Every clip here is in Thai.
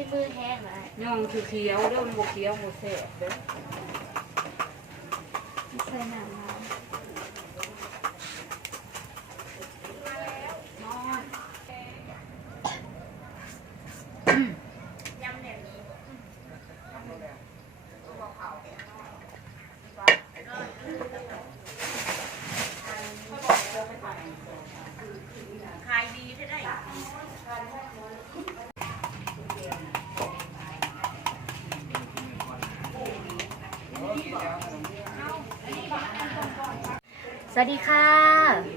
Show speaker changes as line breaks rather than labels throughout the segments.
ที่มือแห้งเลย
ย่องคือเคี้ยวเรื่องบวเคี้ยวบวเสพเด้อ
ใส่น้ำ สวัสดีค่ะ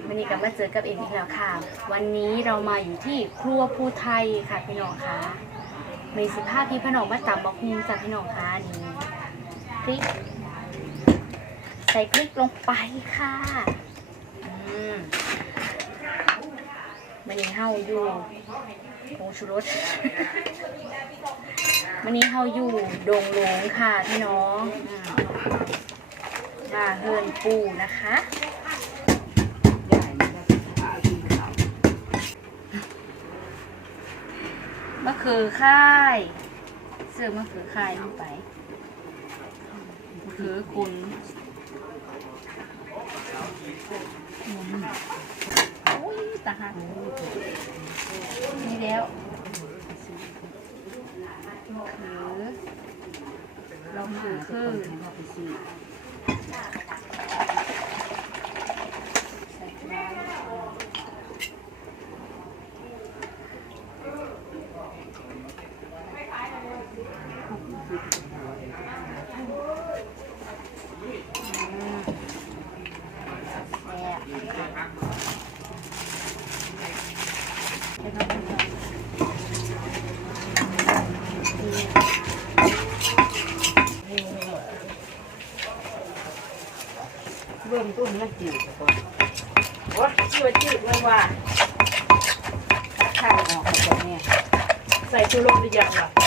วันนี้กลับมาเจอกับเอ็มอีกแล้วค่ะ วันนี้เรามาอยู่ที่ครัวภูไทยค่ะพี่น้องค่ะมีสิบห้าพี่พี่น้องมาตำบักฮุงจากพี่น้องค่ะนี่พริกใส่พริกลงไปค่ะอืมมันนี้เฮาอยู่ผงชูรสวันนี้เฮาอยู่ดงหลงค่ะพี่น้องอ มมาเฮินปูนะคะ มะเขือค่ายเสื้อมะเขือค่ายลงไปมะเขือคุณโอ้ยตาหักนี่แล้วมะเขือลองถือคือ ใส่ปลาแซ่บนี่
เบิ่งต้นมันจืดก่อนโอ๊ยจืดจืดเลยว่ะตัดข้างออกให้ก่อนเนี่ยใส่ชูรสหรือยังวะ